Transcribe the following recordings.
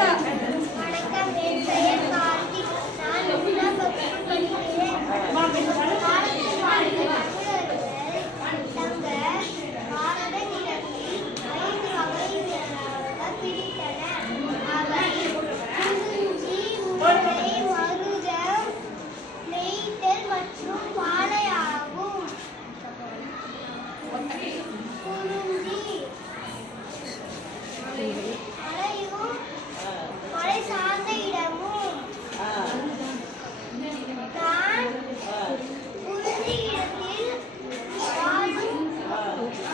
வணக்கம், என் பெயர் கார்த்திக். நான் 3ஆம் வகுப்பு படிக்கிறேன். காலத்தில் வாழ்ந்த தமிழர்கள் தங்கள் பாரத நிலத்தில் 5 வகைகளாக பிரித்தனர். அவை குறிஞ்சி, முல்லை, மருதம், நெய்தல் மற்றும் பாலை ஆகும். குறிஞ்சி மலையும் மலை சார்ந்த இடமும். நான் குறிஞ்சி இடத்தில் வாழும்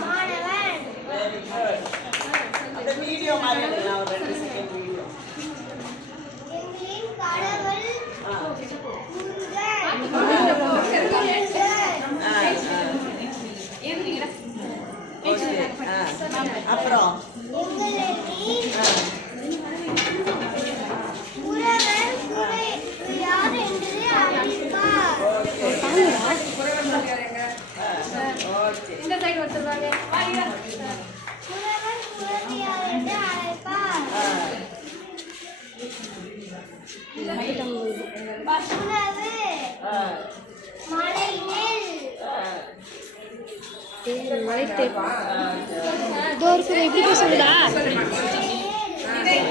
மாணவன். எங்களின் கடவுள் அப்புறம் இந்த சைடு வந்துருவாங்க. புலவன் புலவியார் என்று அழைப்பார். புலவு மலை நெல். எப்படி சொல்லுடா நெல்.